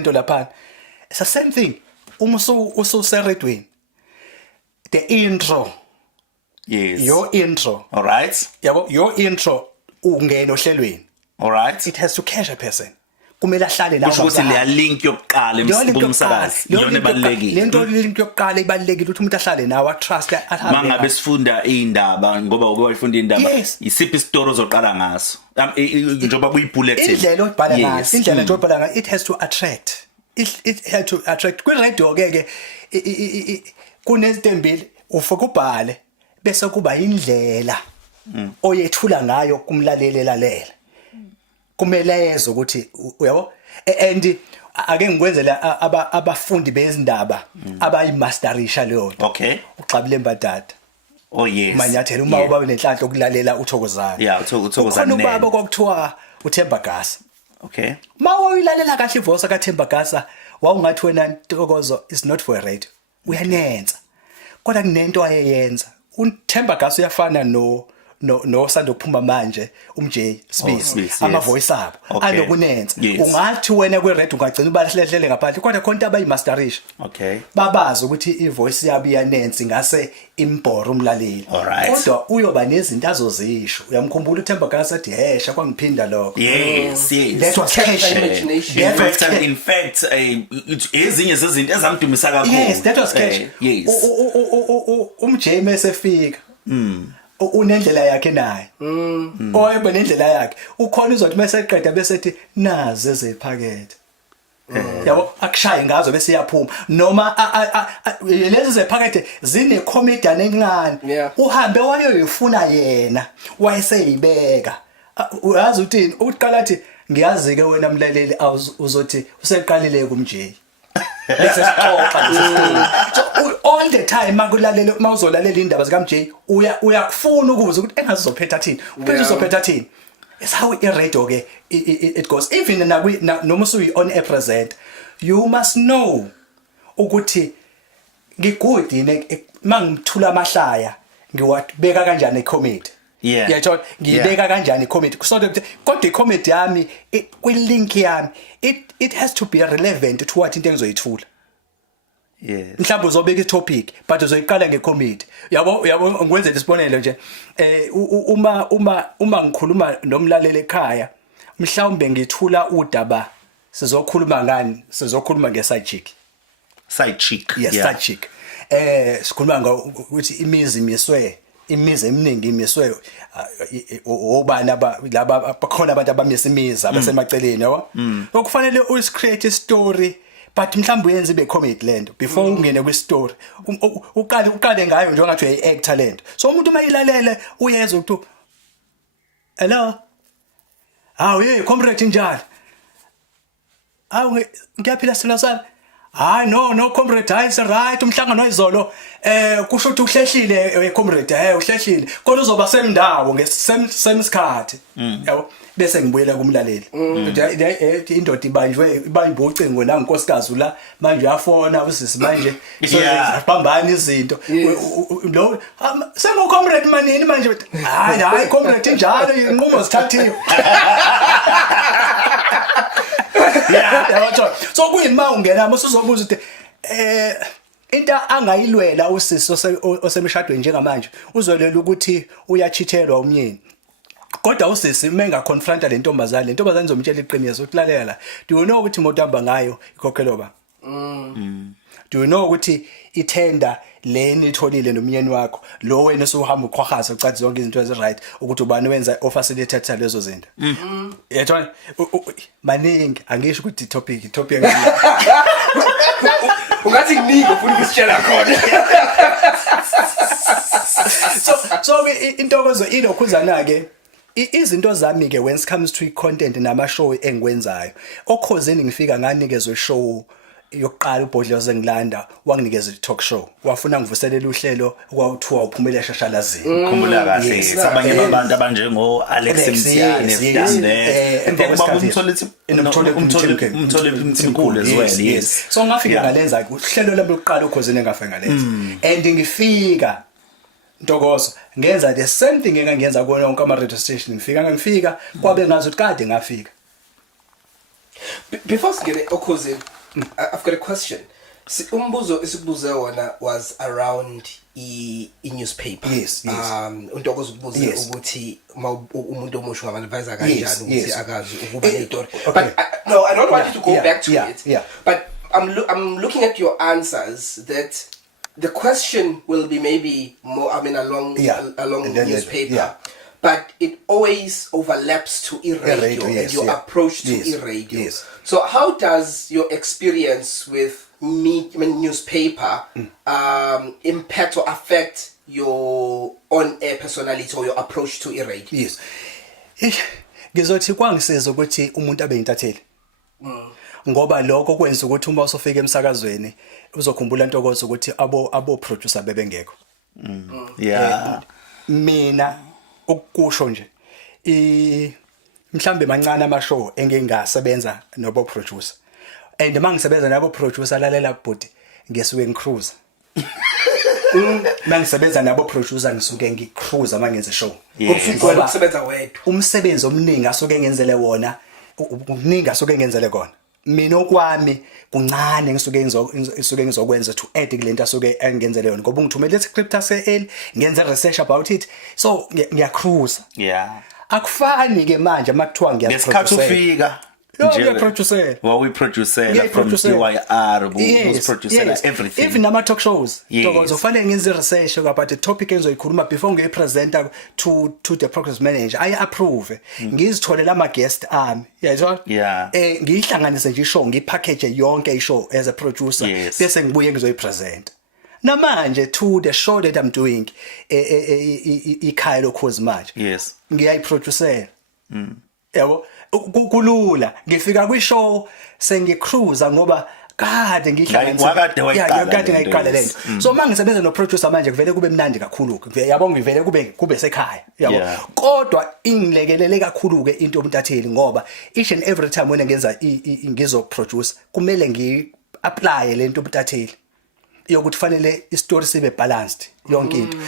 into lapha. It's the same thing. Ususeredweni. The intro. Yes. Your intro. All right. Yabo, your intro ungena ohlelweni. All right. It has to catch a person. Kumele ahlale la ukuthi le link yokuqala emsakazi iyona ebalekile. Lento link yokuqala ibalekile ukuthi umuntu ahlale nawe trust ahambe. Mangabe sifunda izindaba ngoba ukufunda izindaba isiphi isitori ozoqala ngaso. Njengoba kuyibulletin. Indlela obhala ngayo, indlela nje obhala ngayo it has to attract. It has to attract. Ku radio ke kunezinto embili ufaka ubhale bese kuba indlela oyethula ngayo kumlaleli lalela. Kumele ezwe ukuthi uyabo and ake ngikwenzele abafundi bezindaba abayimasterisha leyo nto. Okay. Uxabile mbadada. Oh yes. Manyathela uma uba nenhlanhla okulalela uThokozana. Yeah, uThokozana. Khona ubaba kwakuthiwa uThemba Gasa. Okay. Mawayilalela kahle ivoice kaThemba Gasa wawungathi wena Ntokozo is not for a radio. Uyanenza. Kodwa kunento ayeyenza. uThemba Gasa uyafana no sando kuphuma manje umJ Smith ama voice abo anokunenza ungathi wena kwe radio ungagcina ubalehlele ngaphandle kodwa khona abayimasterisha babazi ukuthi ivoice yabo iyanenza ngase imboro umlaleli kodwa uyoba nezinto azozisho uyamkhumbula uThemba Gasa athi hesha kwangiphinda lokho yes that was imagination in fact ezinye zezinto ezamdumisa kakhulu yes that was cash umJ mesefika unendlela yakhe naye oyeba nendlela yakhe ukhona uzothi meseqeda bese ethi nazi ezephakethe yabo akushaye ngazo bese iyaphuma noma lezi zephakethe zine comedian encane uhambe wayoyifuna yena wayeseyibeka uyazi uthini uqala athi ngiyazi ke wena mlaleli uzothi useqalile kumje bese sixoxa so all the time makulalela mawuzolalela indaba zika MJ uyakufuna ukuze ukuthi engazizophetha thini uphela uzophetha thini it's how I radio ke it goes even noma usuyi on air present you must know ukuthi ngigudi yini mangithula amahlaya ngiwabeka kanjani ecomedy yatho ngibeka kanjani icomedy kusonto ukuthi kodwa icomedy yami kwilink yami it has to be relevant to what into engizoyithula mhlawumbe uzobeka itopic but uzoyiqala ngecomedy yabo ngikwenze isibonelo nje uma ngikhuluma nomlaleli ekhaya mhlawumbe ngithula udaba sizokhuluma ngani sizokhuluma ngeside chick yes side chick sikhuluma ngokuthi imizi eminingi imiswe obani laba bakhona abantu abamisa imizi abasemaceleni yabo okufanele usicreate a story but mhlawumbe uyenze ibe comedy lento before ungene kwi story uqale ngayo nje ngathi uyi actor lento so umuntu mayilalele uyeza ukuthi hello hey comrade njani ngiyaphila sila sami hayi no comrade hayi right umhlangano izolo kusho ukuthi uhlehlile comrade uhlehlile kodwa uzoba sendawo ngesame sikhathi yabo bese ngibuyela kumlaleli indoda ibanjwe ucingo la nkosikazi la manje uyafona usisi manje sibambani izinto lo sengo comrade manini manje hayi comrade njalo inqumo zithathiwe yabo so kuyima ungena musuzobuza ukuthi into angayilwela usisi osemshadweni njengamanje uzolela ukuthi uyachithelwa umyeni kodwa usisi menga confronta le ntombazane izomtshela iqiniso ukulalela la do you know ukuthi imoto hamba ngayo ikhokheloba do you know ukuthi itenda leni itholile nomyeni wakho lo wena usuhamba ukhwahaza ucathi zonke izinto ezi right ukuthi ubani wenza ofacilitator lezo zinto yethu maningi angisho ukuthi topic ungathi kuningi ufuna ukusitshela khona so intokozo ilokhuzana ke izinto zami ke when it comes to content nama show engikwenzayo okhozeni ngifika nganikezwe show yokuqala uBhodloza zengilanda wanginikeza talk show wafuna ngivuselele uhlelo kwakuthiwa uphumela eshashalazini ukhumbula kahle sabanye abantu abanjengo Alex Msiyane Dande umthole umthole as well yes so ngafika ngalenza uhlelo lami lokuqala ukhozeni ngafika ngalenza and ngifika Ntokozo ngenza the same thing engangenza kuona wonke ama radio station ngifika kwabe ngazi ukuthi kade ngafika Before singene Okhosini, I've got a question. Umbuzo esikubuze wona was around i-newspaper. Yes. Into okubuze ukuthi umuntu omusha ngama-advisor kanjani ukuthi akazi ukuba nezitori. But no, I don't want you to go back to it. Yeah. But I'm looking at your answers that the question will be maybe more along newspaper. Yeah. But it always overlaps to e-radio and your approach to e-radio. Yes. So how does your experience with newspaper impact or affect your on-air personality or your approach to e-radio? Yes. Ngizothi kwangisiza ukuthi umuntu abe intatheli. Ngoba lokho kwenza ukuthi uma usofika emsakazweni uzokhumbula intokozo ukuthi abo producer bebengekho. Yeah. Mina ukusho nje mhlambe mancane ama show engingasebenza nobo producer. And mangisebenza nabo producer lalela but ngesuke ngicruise. Mangisebenza nabo producer ngisuke ngicruise mangenza show. Ngoba usebenza wedwa. Umsebenzi omningi asuke ngenzele wona, umningi asuke ngenzele kona. Mina okwami kuncane ngisuke ngizokwenza to add kulento asuke engenzele yona ngoba ngithumele script ase ngenza research about it. So ngiyacruise. Yeah. Akufani ke manje makuthiwa ngesikhathi ufika nje producer we producer from DYR who's producer everything even nama talk shows because ufanele ngenze research about the topic engizoyikhuluma before ngiyipresenta to the program manager I approve ngizitholela ama guest ami yayizwa ngiyihlanganise nje ishow ngipackage yonke ishow as a producer bese ngibuye ngizoyipresenta namanje to the show that I'm doing ikhaya lokhozi manje ngiyayiproducer yabo kulula ngifika kwishow sengicruise ngoba kade ngihlanganisa kade ngayiqala lento so mangisebenza no producer manje kuvele kube mnandi kakhulu yabo ngivele kube sekhaya yabo kodwa ingilekelele kakhulu ke into yomntatheli ngoba each and every time when ngenza ngizo produce kumele ngi-apply lento yomntatheli yokuthi fanele istory sibe balanced yonke into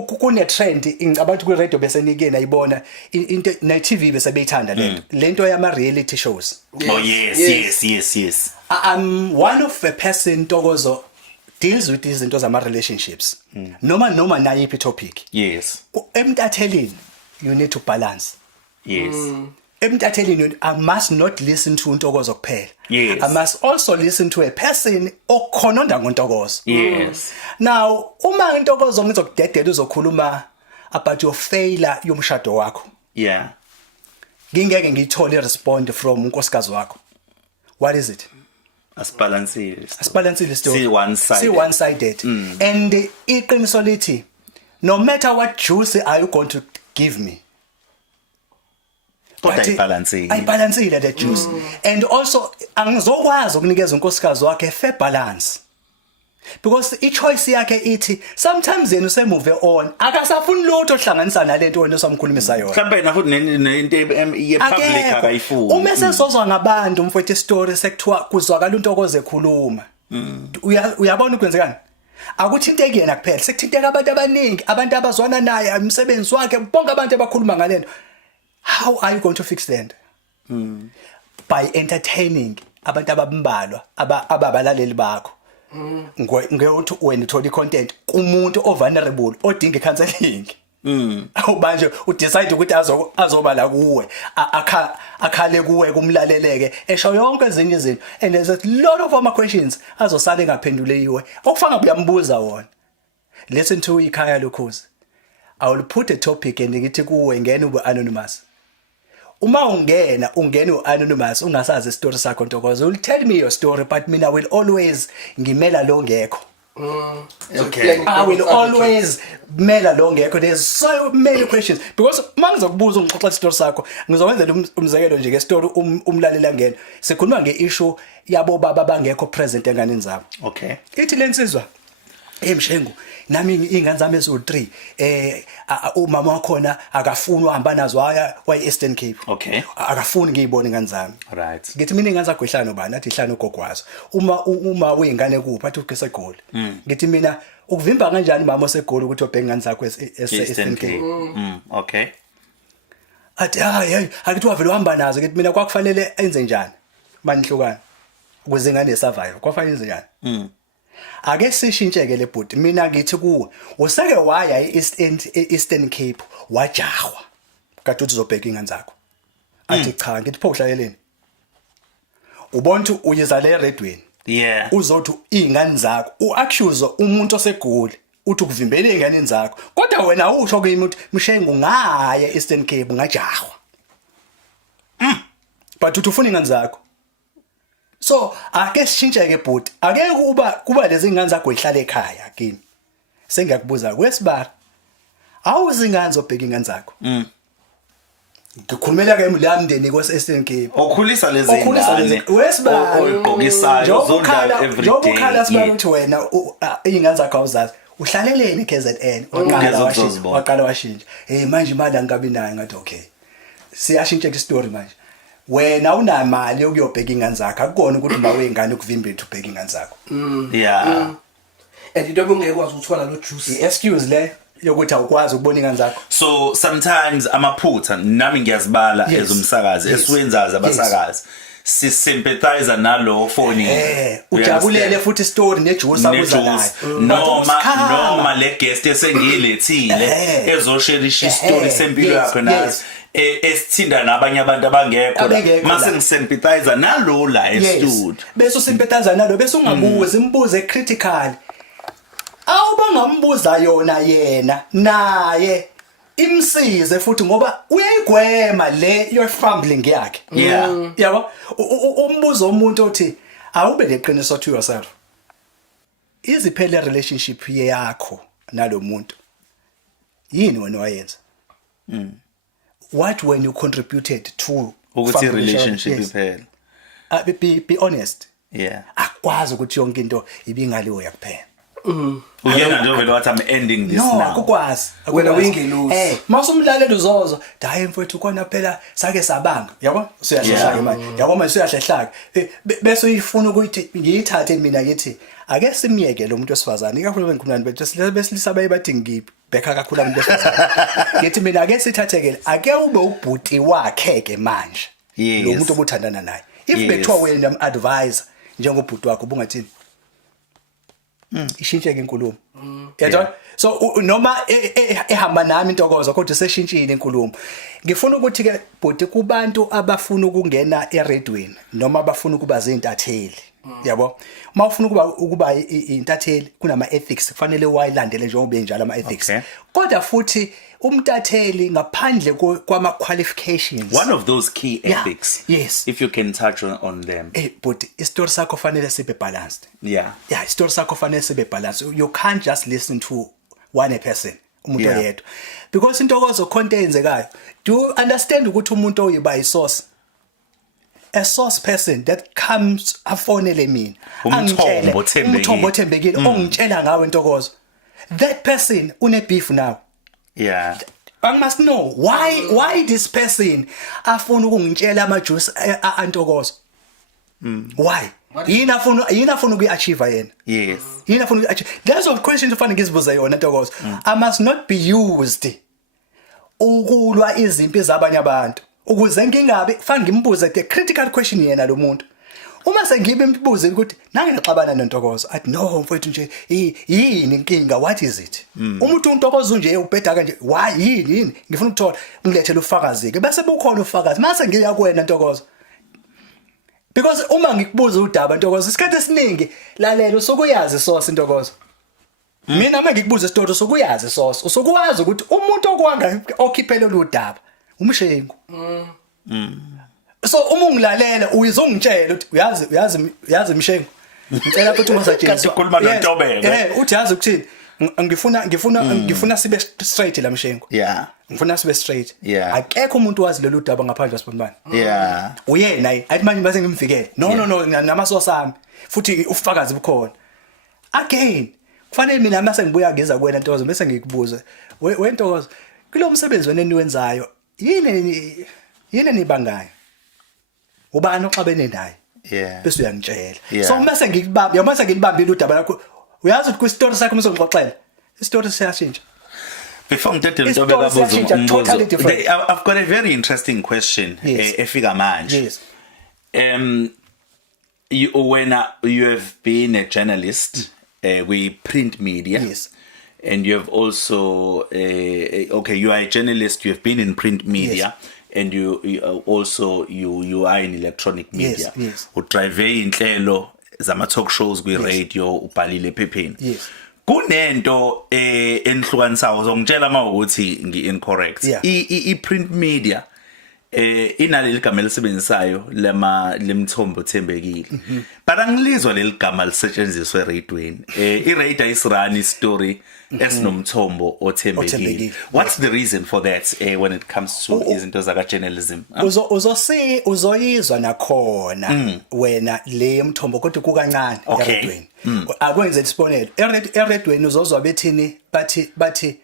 kune trend ingcabantu ku radio bese nike nayibona into na TV bese beyithanda lento yama reality shows. Yes. I'm one of the person Togozo deals with izinto zama relationships noma nayiphi topic. Yes. Emntathelini you need to balance. Yes. Emntathelini I must not listen to untokozo kuphela. Yes. I must also listen to a person okhononda ngontokozo. Yes. Now uma intokozo ngizokudedela uzokhuluma about your failure yomshado wakho. Yeah. Ngingeke ngithole respond from unkosikazi wakho. What is it? Asibalansile story. See one sided. And iqiniso lithi no matter what juice are you going to give me? But I balance that juice. And also angizokwazi ukunikeza unkosikazi wakhe fair balance. Because choice yakhe ithi sometimes yena usemove on akasafuni lutho ohlanganisa nalento wena osamkhulumisa yona. Mhlawumbe nafuthi nento ye-public akayifuni. Uma sesozwa ngabantu mfowethu story sekuthiwa kuzwakala untokozo ekhuluma. Uyabona ukwenzekani? Akuthinteki yena kuphela sekuthinteka abantu abaningi abantu abazwana naye umsebenzi wakhe bonke abantu abakhuluma ngalento. How are you going to fix that? By entertaining abantu abambalwa ababalaleli bakho. Ngokuthi wena uthola content kumuntu ovulnerable odinga counseling. Awubanje udecide ukuthi azoba la kuwe akhale kuwe kumlaleleke esho yonke ezinye izinto and there's a lot of other questions azosale ngaphenduliwe okufana uyambuza wona. Listen to ikhaya lokhozi. I will put a topic and ngithi kuwe ngene ube anonymous. Uma ungena anonymous ungasazi istory sakho Ntokozo will tell me your story but mina will always ngimela lo ngekho. Okay. I will always mela lo ngekho. There's so many questions because mangizokubuza ungixoxa istory sakho ngizowenzela umzekelo nje ngestory umlalela ngene sikhuluma ngeissue yabo baba bangekho present enganeni zabo. Okay. Ithi lensizwa emshengu nami ingane zami ezo3 umama wakhona akafuni uhamba nazo wa Eastern Cape. Okay. Akafuni ngiyibone ingane zami. Right. Ngithi mina ingane zakho ihlano bani athi ihlano gogwazo uma uyingane kuphi athi ukesegoli. Ngithi mina ukuvimba kanjani mama osegoli ukuthi obheka ingane zakho Eastern Cape. Okay. Athi hayi akithi wavela uhamba nazo ngithi mina kwakufanele enze njani. manihlukana ukuze ingane survive kwafanele izinjani ake sishintsheke le bhuti mina ngithi kuwe useke waya eEastern Cape wajahwa kade uthi uzobheka ingane zakho athi cha ngithi pho uhlaleleni ubona ukuthi uyizale eredweni yeah uzothi izingane zakho uaccuse umuntu osegoli uthi ukuvimbela izingane zakho kodwa wena usho kimi uthi Mshengu ngaya eEastern Cape ngajahwa but uthi ufuna ingane zakho so ake sishintsheke bhuti ake kuba lezi ingane zakho ihlala ekhaya kimi sengiyakubuza kwesibara awuzingane zobheka ingane zakho ngikhulumela ke emlandeni kwase-Eastern Cape okhulisa lezi ngane wesibara zonda every day ukhala sibara uthi wena izingane zakho awuzazi uhlaleleni KZN waqala washintsha manje imali angabi nayo ngathi okay siyashintsha istory manje wena unamali yokuyobheka ingane zakho akukona ukuthi mawengane ukuvimbela ukubheka ingane zakho yeah and into ongekwazi ukuthola lo juice excuse le yokuthi awukwazi ukubona ingane zakho so sometimes amaphutha nami ngiyazibala ezomsakazi esiwenzaza abasakazi sisympathize nalo phone ujabulele futhi story nejuice akuza nayo noma le guest esengilethile ezosherisha istory sempilo yakho nazo esithinda nabanye abantu abangekho mase ngisympathize nalo la estudio bese usympathize nalo bese ungabuza imbuzo critical awubangambuza yona yena naye imsize futhi ngoba uyayigwema le your fumbling yakhe yabo umbuzo umuntu othi awube leqiniso to yourself iziphele relationship yakho nalomuntu yini wena wayenza what when you contributed to ukuthi relationship iphela be honest akwazi ukuthi yonke into ibingaliwe yakuphela uyena nje vele wathi I'm ending this now akukwazi wena wingelusi masumlalela uzozo hayi mfowethu khona phela sake sabanga yabo uyahlehla manje yabo manje uyahlehla bese uyifuna ukuthi ngiyithathe mina ngithi ake simiyeke lo muntu wesifazane ikakhulu bengikhulana bethu besilisa bayibathi ngibheka kakhulu abantu besifazane ngithi mina ake sithathekele ake ube ubhuti wakhe ke manje lo muntu obuthandana naye if bethiwa wena advisor njengobhuti wakho ubungathini ishintshe ke inkulumo yedwa so noma ehamba nami intokozo kodwa seshintshile inkulumo ngifuna ukuthi ke bhuti kubantu abafuna ukungena eredweni noma abafuna ukuba zintatheli yabo mawufuna ukuba intatheli kunama ethics kufanele wayilandele njengoba enjalo ama ethics kodwa futhi umtatheli ngaphandle kwama qualifications one of those key ethics yes if you can touch on them but istory sakho fanele sibe balanced istory sakho fanele sibe balanced you can't just listen to one person umuntu oyedwa because intokozo content enzekayo do you understand ukuthi umuntu oyiba isource a source person that comes afonele mina umthombo othembekile ongitshela ngawe intokozo that person une beef now I must know why this person afuna ukungitshela amajuice antokozo why yini afuna ukuachieve yena yini afuna ukuachieve that's of questions ufana ngizibuza yona ntokozo I must not be used ukulwa izimpi zabanye abantu ukuze ngingabe fanele ngimbuze the critical question yena lo muntu uma sengibe imbuzo ukuthi nange ngixabana nentokozo athi no mfowethu nje yini inkinga what is it umuntu untokozo nje ubheda kanje why yini ngifuna ukuthola ngilethele ufakazi ke bese bukhona ufakazi mase ngiya kuwena ntokozo because uma ngikubuza udaba ntokozo isikhathi esiningi lalela usokuyazi source ntokozo mina mangikubuza istory usokuyazi source usokwazi ukuthi umuntu okwanga okhiphele lo daba umshengu so uma ungilalela uyizongitshela ukuthi uyazi Mshengu ngicela ukuthi ungasajezi sikhuluma noNtobela uthi yazi ukuthini ngifuna sibe straight la Mshengu ngifuna sibe straight akekho umuntu wazi lolu daba ngaphandle kwasibambana uyena ayithi manje base ngimvikele no namasource ami futhi ufakazi bukhona again kufanele mina mase ngibuya ngeza kuwena Ntokozo bese ngikubuza wentokozo kulo msebenzi wena niwenzayo yini nibangayo ubani oxabene naye bese uyangitshela so mase ngikubamba yamase ngilibambile udaba lakho uyazi ukuthi kwistory sakho msongixoxela istory siyashintsha before ngithethe Ntobela kabuzo I've got a very interesting question efika manje when you have been a journalist with print media. Yes. And you have also okay, you are a journalist, you have been in print media. Yes. And you also you are in electronic media. Yes. Udrive inhlelo zama talk shows kwi radio ubhalile ephepheni. Yes. Kunento enhlukanisayo ngitshela mawukuthi ngi-incorrect. I print media inaleli gama elisebenzisayo lemthombo thembekile. But angilizwa leli gama lisetshenziswa eradioweni. I-radio isirani istory esinomthombo othembekile. What's the reason for that when it comes to izinto zaka journalism? Uzoyizwa nakhona wena le mthombo kodwa kukancane eradioweni. Akwenze isibonelo. Eradioweni uzozwa bethini bathi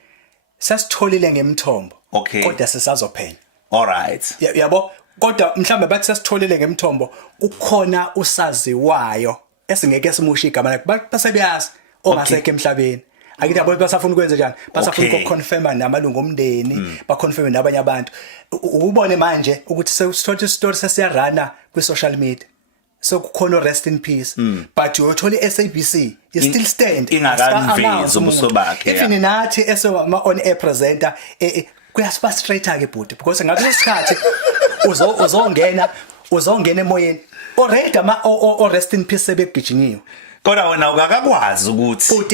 sasitholile ngemthombo kodwa sisazophenya. All right. Yabo kodwa mhlambe bathi sasitholile ngemthombo ukhona usaziwayo esingeke simushe igama lakhe basebeyazi ongasekho emhlabeni. Akithi abo basafuna ukwenza njani basafuna ukuconfirma namalungu omndeni baconfirm nabanye abantu ubone manje ukuthi sesithola istory sesiyarana kwi social media so kukhona rest in peace but uyothola iSABC you still stand ingakanivezi ubuso bakhe even nathi esema on air presenter kuyasiba straight ke bhuti because ngathi isikhathi uzongena emoyeni already o rest in peace sebegijinyiwe. Kodwa wena ukakakwazi ukuthi but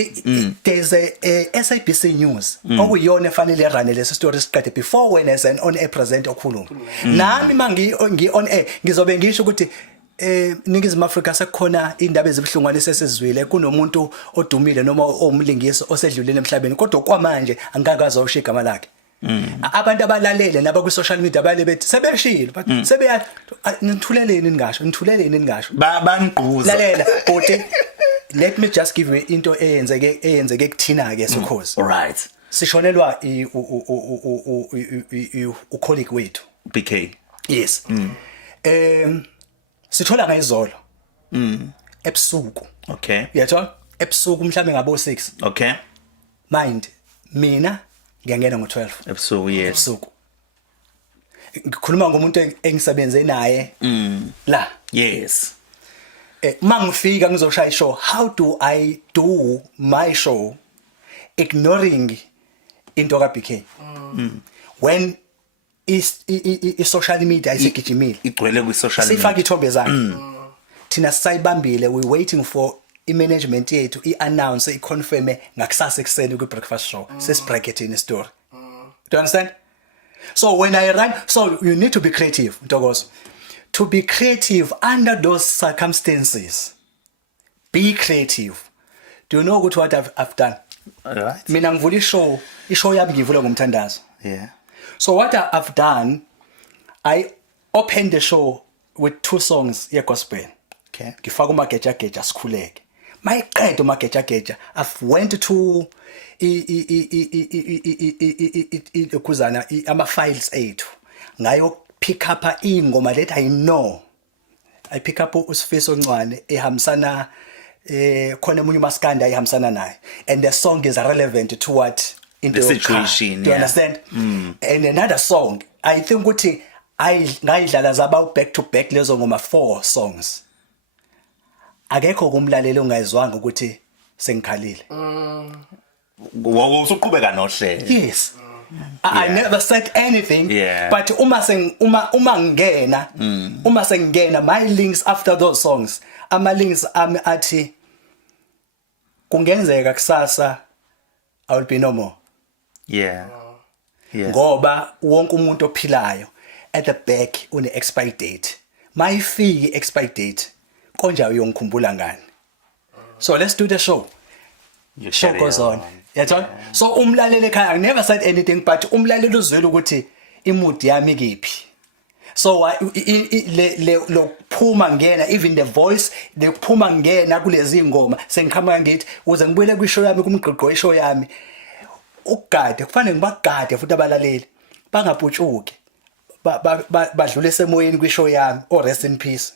there's a SABC News okuyona efanele erane lesi story siqede before when as an on air presenter okhuluma nami mangi on air ngizobe ngisho ukuthi Ningizimu Afrika sekukhona indaba ezibhlungwane sesizwile kunomuntu odumile noma omlingisi osedlulile emhlabeni kodwa kwamanje angikaze awushiya igama lakhe. Abantu abalalele naba ku social media bale bethi sebeshilo but sebeya nithuleleni ningasho bangiquza lalela but let me just give you into eyenzeke kuthina ke Sokhozi. All right. Sishonelwa u colleague wethu BK. Yes. Sithola ngayizolo. Ebusuku. Okay. Yathola ebusuku mhlambe ngabo 6. Okay. Mind mina ngiyangena ngo12 ebusuku. Yes. Ebusuku. Ngikhuluma ngomuntu engisebenze naye la. Yes. Mangifika ngizoshaya show how do I do my show ignoring into ka BK when is social media isigijimile igcwele ku social media sifaka ithombe zakhe thina sayibambile we waiting for i-management yethu i-announce i-confirm ngakusasa ekseni ku breakfast show sesibreakethini story. Do you understand? So when I run, so you need to be creative, Ntokozo. To be creative under those circumstances. Be creative. Do you know what I've done? All right. Mina ngivula ishow yami ngivula ngomthandazo. Yeah. So what I've done, I opened the show with 2 songs yegospel. Okay. Ngifaka umageja sikhuleke. Mayiqeda umageja I've went to kuzana ama files ethu. Ngayo pick up ingoma that I know. I pick up uSifiso Ncwane ehambisana khona umunye uMaskanda ehambisana naye and the song is relevant to what in the situation. Do you understand? And another song I think ukuthi ngayidlala zaba back to back lezo ngoma 4 songs. Akekho kumlaleli ongayizwanga ukuthi sengikhalile. Usuqhubeka nohlelo. Yes. I never said anything, but uma ngena my links after those songs ama links ami athi kungenzeka kusasa I will be no more. Yeah. Ngoba wonke umuntu ophilayo at the back une expire date. Mayifiki expire date konje uyongikhumbula ngani. So let's do the show. Show goes on. Yathola? So umlaleli ekhaya I never said anything but umlaleli uzwela ukuthi imood yami kephi. So lokuphuma ngena even the voice lokuphuma ngena kulezi ngoma sengikhamba ngithi uze ngibuyele kwishow yami kumgqiqo weshow yami ukugade kufanele ngibagade futhi abalaleli bangaputshuki badlule semoyeni kwishow yami or rest in peace.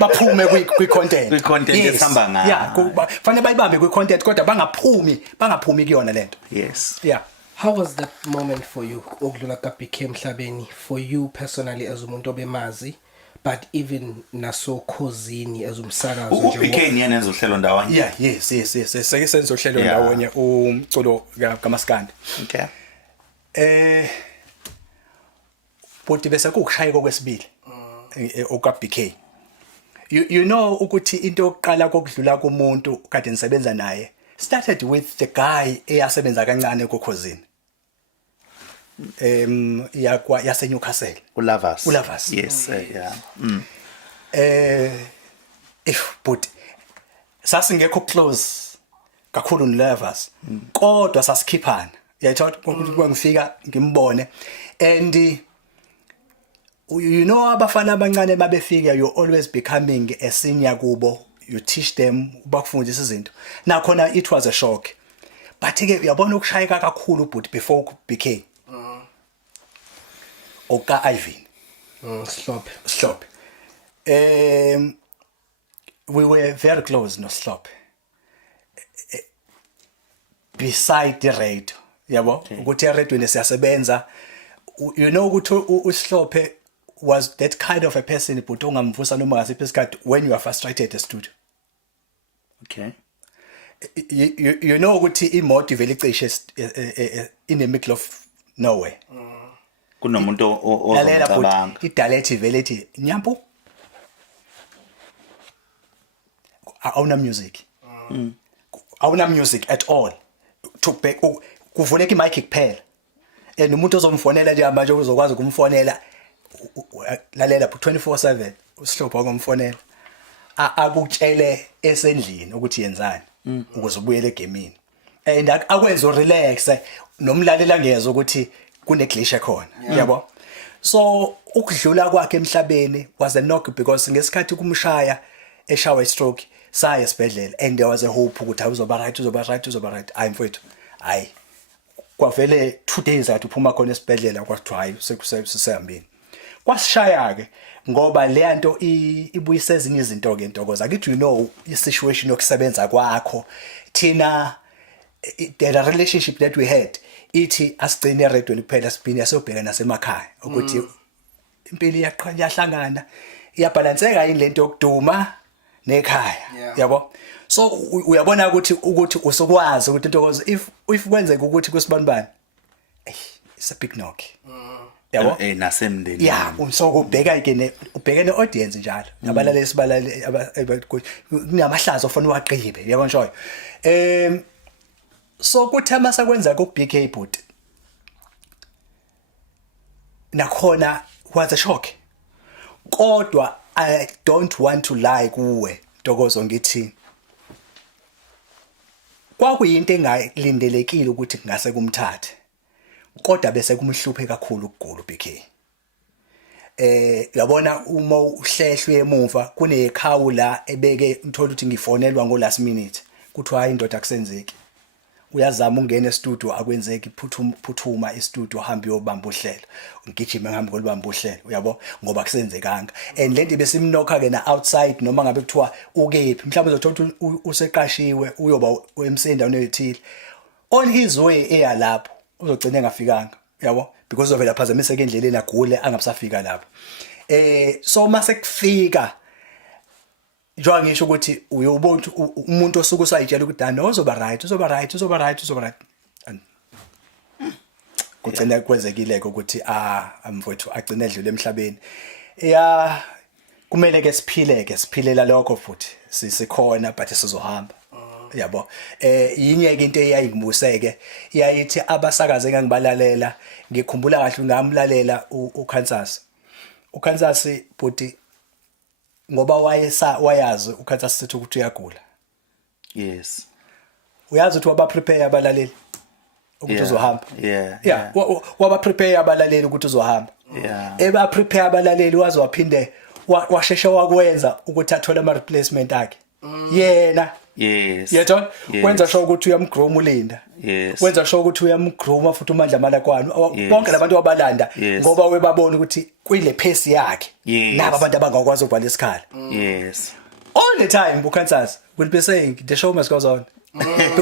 Baphume kwi content esihamba ngayo. Yeah, kufanele bayibambe kwi content kodwa bangaphumi kuyona lento. Yes. Yeah. How was that moment for you okudlula ka BK emhlabeni for you personally as umuntu obemazi but even naso khosini as umsakazo uBK niyena ezohlelo ndawonye. Yeah, yes. Sake senzohlelo ndawonye umculo kaMaskandi. Okay. Futhi bese kukushayeka kwesibili okaBK. You know ukuthi into yokuqala kokudlula kumuntu kade nisebenza naye started with the guy eyasebenza kancane kokhosini. Yase Newcastle. Ulavas. Yes, yeah. But sasingekho close kakhulu noLavas. Kodwa sasikhiphana. Yayithola kwangifika ngimbone and you know abafana abancane babefika you always becoming a senior kubo, you teach them bakufundisa izinto. Nakhona it was a shock. But ke uyabona ukushayeka kakhulu but before BK. Oka Ivan. Slop. We were very close no Slop. Beside the radio. Yabo, ukuthi radio nesiyasebenza. You know ukuthi uSlophe was that kind of a person but ungamvusa noma ngasiphi isikhathi when you are frustrated at studio. Okay. You know ukuthi imoto ivele icishe in the middle of nowhere. Kunomuntu ozocabanga. Idaleti vele ethi nyampu. Awuna music. Awuna music at all. To back kuvuleka imic kuphela. And umuntu ozomfonela nje manje uzokwazi ukumfonela lalela 24/7 uShlophe akumfonela akutshele esendlini ukuthi yenzani ukuze ubuyele egamini and akwenza urelax nomlalela ngezwe ukuthi kune glitch ekhona yabo. So ukudlula kwakhe emhlabeni was a knock because ngesikhathi kumshaya eshawa stroke saya esibedlela and there was a hope ukuthi uzoba right I'm mfowethu hayi kwavele 2 days athi uphuma khona esibedlela kwathiwa hayi sekusehambini kwasishaya ke ngoba le nto ibuyise ezinye izinto ke Ntokoza akithi you know i-situation yokusebenza kwakho thina the relationship that we had ithi asigcine radio kuphela siphinde asiyobheka nasemakhaya ukuthi impilo iyahlangana iyabalanseka yini lento yokuduma nekhaya yabo. So uyabona ukuthi usukwazi ukuthi Ntokoza if kwenzeka ukuthi kwesibanibani it's a big knock yabo nasemndeni yeah so ubheka ke ubhekene audience njalo nabalale sibalale kunamahlazo ofuna uwaqibe yabo nshoyo. So kuthi amasa kwenza ku BK but nakhona was a shock kodwa I don't want to lie kuwe Ntokozo ngithi kwakuyinto engalindelekile ukuthi ngase kumthathe kodwa bese kumhluphe kakhulu ukugula uBK. Yabona uma uhlehlwe emuva kunekhawu la ebeke ngithola ukuthi ngifonelwa ngo last minute kuthiwa hayi indoda akusenzeki uyazama ungena e-studio akwenzeki phuthuma e-studio hamba uyobamba uhlelo ngigijima ngihambe kolibamba uhlelo uyabo ngoba kusenzekanga and lento besimnokha ke na outside noma ngabe kuthiwa ukephi mhlawumbe uzothola useqashiwe uyoba emsinda unethile on his way eya lapho uzogcina engafikanga yabo because ovela phazamiseke endleleni agule angabusafika lapho. So mase kufika njengoba ngisho ukuthi uyobona umuntu osuku usayitshela ukuthi no uzoba right kugcina kwenzekile ukuthi mfowethu agcine edlule emhlabeni kumele ke siphilela lokho futhi sikhona but sizohamba yabo. Yinye ke into eyayingibuseke yayithi abasakaze ngangibalalela ngikhumbula kahle ngamlalela uKansas futhi ngoba wayazi uKansas sithi ukuthi uyagula. Yes. Uyazi ukuthi waba prepare abalaleli ukuthi uzohamba. Yeah. Waba prepare abalaleli ukuthi uzohamba. Eba prepare abalaleli wazi waphinde washesha wakwenza ukuthi athole ama replacement akhe. Yena. Yes. Yetho wenza sho ukuthi uyamgroom ulinda. Yes. Wenza sho ukuthi uyamgroom futhi uMandla Malakwani bonke labantu wabalanda ngoba webabona ukuthi kuyile pace yakhe naba abantu abangakwazi ukubhala isikhala. Yes. All the time uKansas will be saying the show must go on.